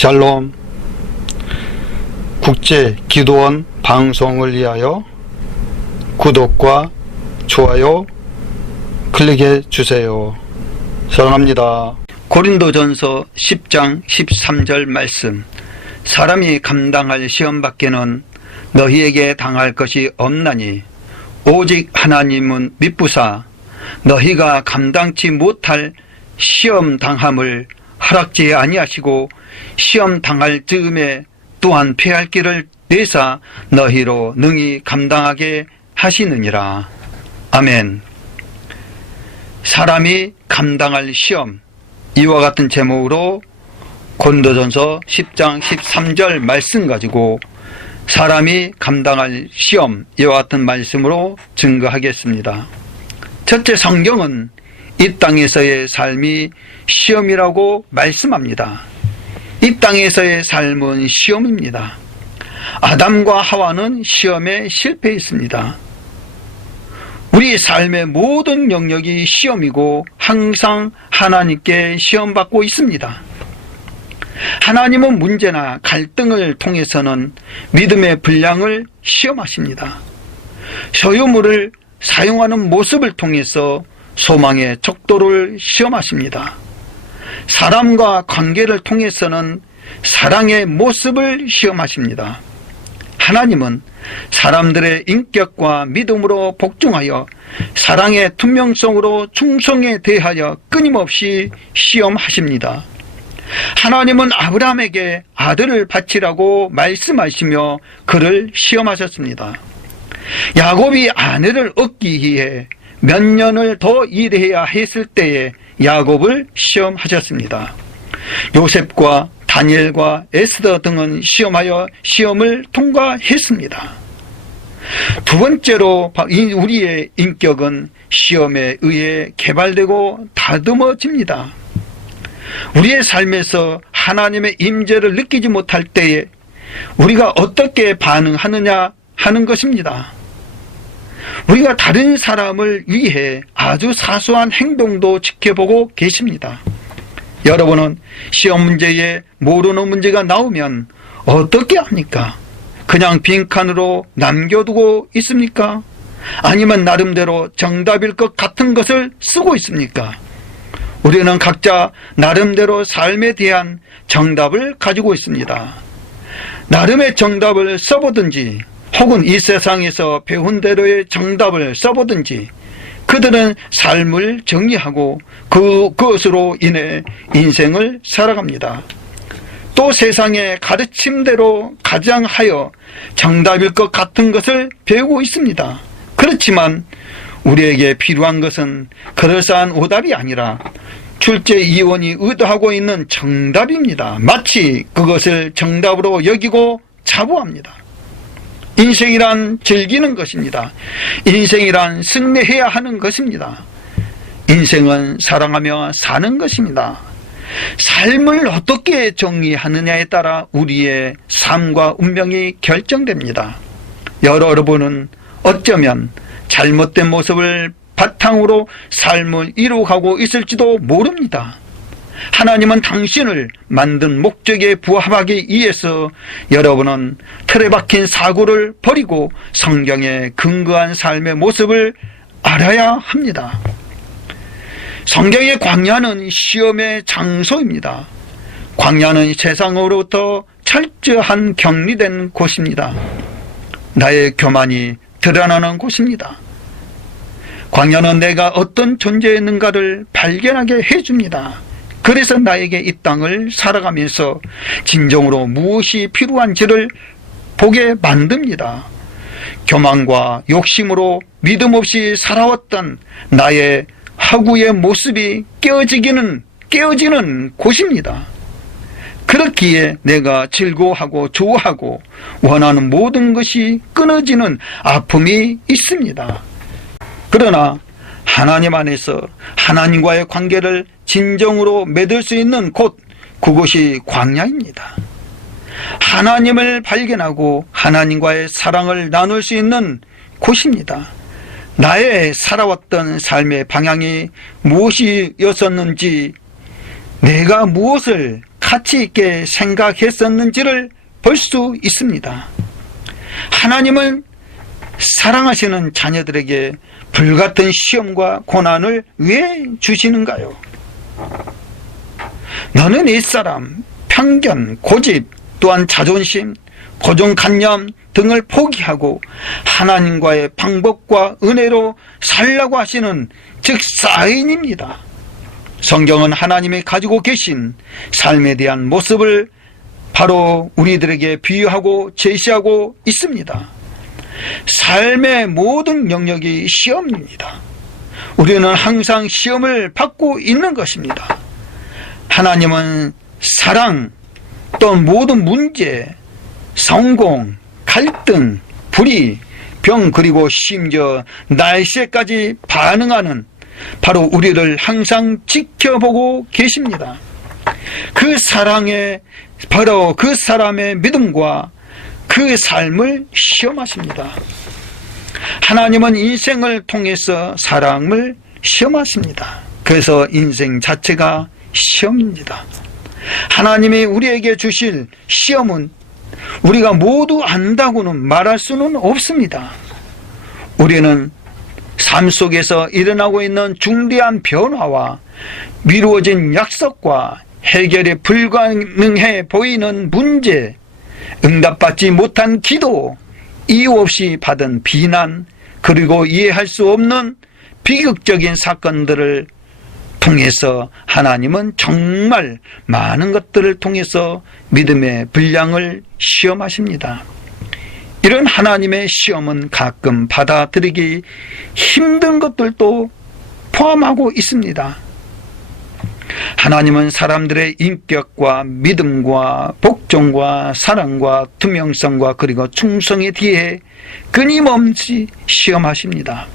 샬롬. 국제 기도원 방송을 위하여 구독과 좋아요 클릭해 주세요. 사랑합니다. 고린도전서 10장 13절 말씀. 사람이 감당할 시험 밖에는 너희에게 당할 것이 없나니 오직 하나님은 미쁘사 너희가 감당치 못할 시험 당함을 허락지 아니하시고 시험 당할 즈음에 또한 피할 길을 내사 너희로 능히 감당하게 하시느니라. 아멘. 사람이 감당할 시험, 이와 같은 제목으로 고린도전서 10장 13절 말씀 가지고 사람이 감당할 시험, 이와 같은 말씀으로 증거하겠습니다. 첫째, 성경은 이 땅에서의 삶이 시험이라고 말씀합니다. 이 땅에서의 삶은 시험입니다. 아담과 하와는 시험에 실패했습니다. 우리 삶의 모든 영역이 시험이고 항상 하나님께 시험받고 있습니다. 하나님은 문제나 갈등을 통해서는 믿음의 분량을 시험하십니다. 소유물을 사용하는 모습을 통해서 소망의 척도를 시험하십니다. 사람과 관계를 통해서는 사랑의 모습을 시험하십니다. 하나님은 사람들의 인격과 믿음으로 복종하여 사랑의 투명성으로 충성에 대하여 끊임없이 시험하십니다. 하나님은 아브라함에게 아들을 바치라고 말씀하시며 그를 시험하셨습니다. 야곱이 아내를 얻기 위해 몇 년을 더 일해야 했을 때에 야곱을 시험하셨습니다. 요셉과 다니엘과 에스더 등은 시험하여 시험을 통과했습니다. 두 번째로 우리의 인격은 시험에 의해 개발되고 다듬어집니다. 우리의 삶에서 하나님의 임재를 느끼지 못할 때에 우리가 어떻게 반응하느냐 하는 것입니다. 우리가 다른 사람을 위해 아주 사소한 행동도 지켜보고 계십니다. 여러분은 시험 문제에 모르는 문제가 나오면 어떻게 합니까? 그냥 빈칸으로 남겨두고 있습니까? 아니면 나름대로 정답일 것 같은 것을 쓰고 있습니까? 우리는 각자 나름대로 삶에 대한 정답을 가지고 있습니다. 나름의 정답을 써보든지 혹은 이 세상에서 배운 대로의 정답을 써보든지 그들은 삶을 정리하고 그것으로 인해 인생을 살아갑니다. 또 세상의 가르침대로 가장하여 정답일 것 같은 것을 배우고 있습니다. 그렇지만 우리에게 필요한 것은 그럴싸한 오답이 아니라 출제 이원이 의도하고 있는 정답입니다. 마치 그것을 정답으로 여기고 자부합니다. 인생이란 즐기는 것입니다. 인생이란 승리해야 하는 것입니다. 인생은 사랑하며 사는 것입니다. 삶을 어떻게 정리하느냐에 따라 우리의 삶과 운명이 결정됩니다. 여러분은 어쩌면 잘못된 모습을 바탕으로 삶을 이루어가고 있을지도 모릅니다. 하나님은 당신을 만든 목적에 부합하기 위해서 여러분은 틀에 박힌 사고를 버리고 성경에 근거한 삶의 모습을 알아야 합니다. 성경의 광야는 시험의 장소입니다. 광야는 세상으로부터 철저한 격리된 곳입니다. 나의 교만이 드러나는 곳입니다. 광야는 내가 어떤 존재였는가를 발견하게 해줍니다. 그래서 나에게 이 땅을 살아가면서 진정으로 무엇이 필요한지를 보게 만듭니다. 교만과 욕심으로 믿음 없이 살아왔던 나의 하구의 모습이 깨어지는 곳입니다. 그렇기에 내가 즐거워하고 좋아하고 원하는 모든 것이 끊어지는 아픔이 있습니다. 그러나 하나님 안에서 하나님과의 관계를 진정으로 맺을 수 있는 곳, 그곳이 광야입니다. 하나님을 발견하고 하나님과의 사랑을 나눌 수 있는 곳입니다. 나의 살아왔던 삶의 방향이 무엇이었었는지, 내가 무엇을 가치 있게 생각했었는지를 볼 수 있습니다. 하나님은 사랑하시는 자녀들에게 불같은 시험과 고난을 왜 주시는가요? 너는 옛사람, 편견, 고집, 또한 자존심, 고정관념 등을 포기하고 하나님과의 방법과 은혜로 살라고 하시는 즉 사인입니다. 성경은 하나님이 가지고 계신 삶에 대한 모습을 바로 우리들에게 비유하고 제시하고 있습니다. 삶의 모든 영역이 시험입니다. 우리는 항상 시험을 받고 있는 것입니다. 하나님은 사랑, 또 모든 문제, 성공, 갈등, 불의, 병, 그리고 심지어 날씨에까지 반응하는 바로 우리를 항상 지켜보고 계십니다. 그 사랑에 바로 그 사람의 믿음과 그 삶을 시험하십니다. 하나님은 인생을 통해서 사랑을 시험하십니다. 그래서 인생 자체가 시험입니다. 하나님이 우리에게 주실 시험은 우리가 모두 안다고는 말할 수는 없습니다. 우리는 삶 속에서 일어나고 있는 중대한 변화와 미루어진 약속과 해결이 불가능해 보이는 문제, 응답받지 못한 기도, 이유 없이 받은 비난, 그리고 이해할 수 없는 비극적인 사건들을 통해서 하나님은 정말 많은 것들을 통해서 믿음의 분량을 시험하십니다. 이런 하나님의 시험은 가끔 받아들이기 힘든 것들도 포함하고 있습니다. 하나님은 사람들의 인격과 믿음과 복종과 사랑과 투명성과 그리고 충성에 대해 끊임없이 시험하십니다.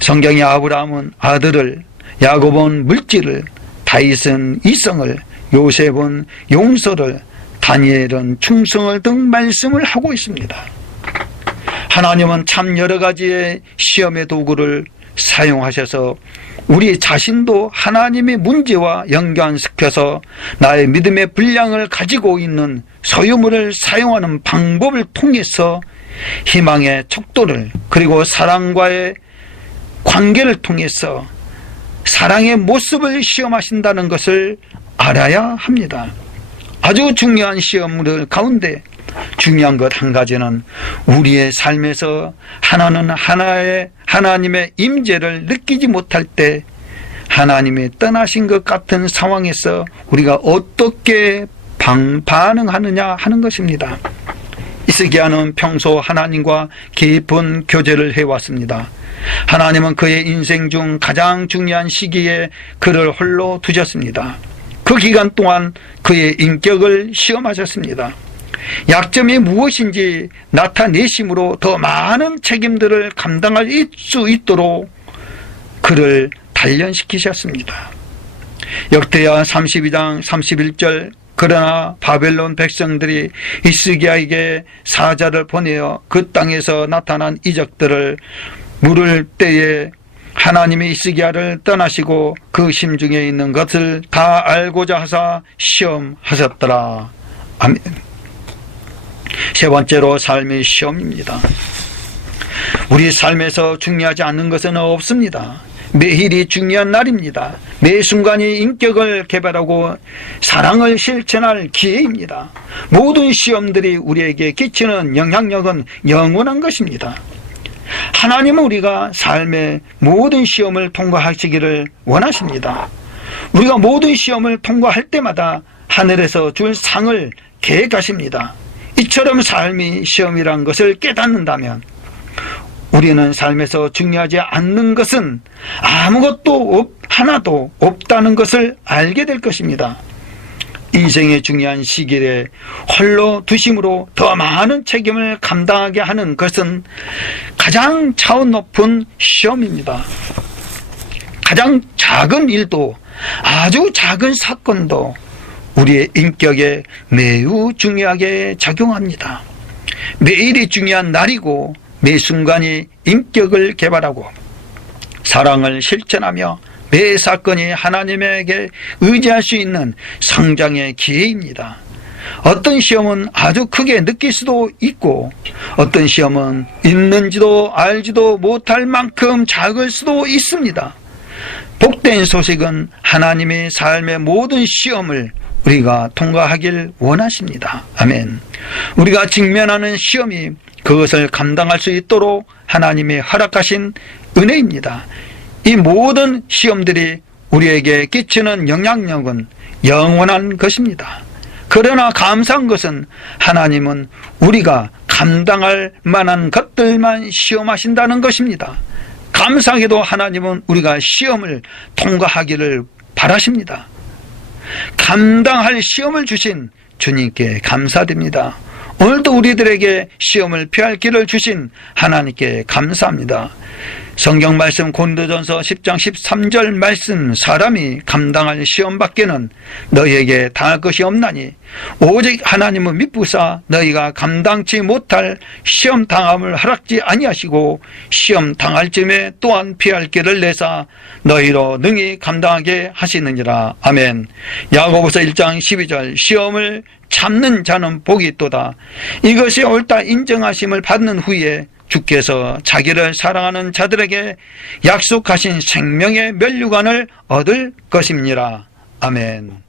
성경의 아브라함은 아들을, 야곱은 물질을, 다윗은 이성을, 요셉은 용서를, 다니엘은 충성을 등 말씀을 하고 있습니다. 하나님은 참 여러 가지의 시험의 도구를 사용하셔서 우리 자신도 하나님의 문제와 연관시켜서 나의 믿음의 분량을 가지고 있는 소유물을 사용하는 방법을 통해서 희망의 척도를, 그리고 사랑과의 관계를 통해서 사랑의 모습을 시험하신다는 것을 알아야 합니다. 아주 중요한 시험들 가운데 중요한 것 한 가지는 우리의 삶에서 하나님의 임재를 느끼지 못할 때 하나님이 떠나신 것 같은 상황에서 우리가 어떻게 반응하느냐 하는 것입니다. 히스기야는 평소 하나님과 깊은 교제를 해왔습니다. 하나님은 그의 인생 중 가장 중요한 시기에 그를 홀로 두셨습니다. 그 기간 동안 그의 인격을 시험하셨습니다. 약점이 무엇인지 나타내심으로 더 많은 책임들을 감당할 수 있도록 그를 단련시키셨습니다. 역대하 32장 31절 그러나 바벨론 백성들이 히스기야에게 사자를 보내어 그 땅에서 나타난 이적들을 물을 때에 하나님이 히스기야를 떠나시고 그 심중에 있는 것을 다 알고자 하사 시험하셨더라. 아멘. 세 번째로 삶의 시험입니다. 우리 삶에서 중요하지 않는 것은 없습니다. 매일이 중요한 날입니다. 매 순간이 인격을 개발하고 사랑을 실천할 기회입니다. 모든 시험들이 우리에게 끼치는 영향력은 영원한 것입니다. 하나님은 우리가 삶의 모든 시험을 통과하시기를 원하십니다. 우리가 모든 시험을 통과할 때마다 하늘에서 줄 상을 계획하십니다. 이처럼 삶이 시험이란 것을 깨닫는다면 우리는 삶에서 중요하지 않는 것은 아무것도 하나도 없다는 것을 알게 될 것입니다. 인생의 중요한 시기에 홀로 두심으로 더 많은 책임을 감당하게 하는 것은 가장 차원 높은 시험입니다. 가장 작은 일도, 아주 작은 사건도 우리의 인격에 매우 중요하게 작용합니다. 매일이 중요한 날이고 매 순간이 인격을 개발하고 사랑을 실천하며 매 사건이 하나님에게 의지할 수 있는 성장의 기회입니다. 어떤 시험은 아주 크게 느낄 수도 있고 어떤 시험은 있는지도 알지도 못할 만큼 작을 수도 있습니다. 복된 소식은 하나님의 삶의 모든 시험을 우리가 통과하길 원하십니다. 아멘. 우리가 직면하는 시험이 그것을 감당할 수 있도록 하나님이 허락하신 은혜입니다. 이 모든 시험들이 우리에게 끼치는 영향력은 영원한 것입니다. 그러나 감사한 것은 하나님은 우리가 감당할 만한 것들만 시험하신다는 것입니다. 감사하게도 하나님은 우리가 시험을 통과하기를 바라십니다. 감당할 시험을 주신 주님께 감사드립니다. 오늘도 우리들에게 시험을 피할 길을 주신 하나님께 감사합니다. 성경 말씀 고린도전서 10장 13절 말씀, 사람이 감당할 시험 밖에는 너희에게 당할 것이 없나니 오직 하나님은 미쁘사 너희가 감당치 못할 시험 당함을 허락지 아니하시고 시험 당할 즈음에 또한 피할 길을 내사 너희로 능히 감당하게 하시느니라. 아멘. 야고보서 1장 12절 시험을 참는 자는 복이 있도다. 이것이 옳다 인정하심을 받는 후에 주께서 자기를 사랑하는 자들에게 약속하신 생명의 면류관을 얻을 것입니다. 아멘.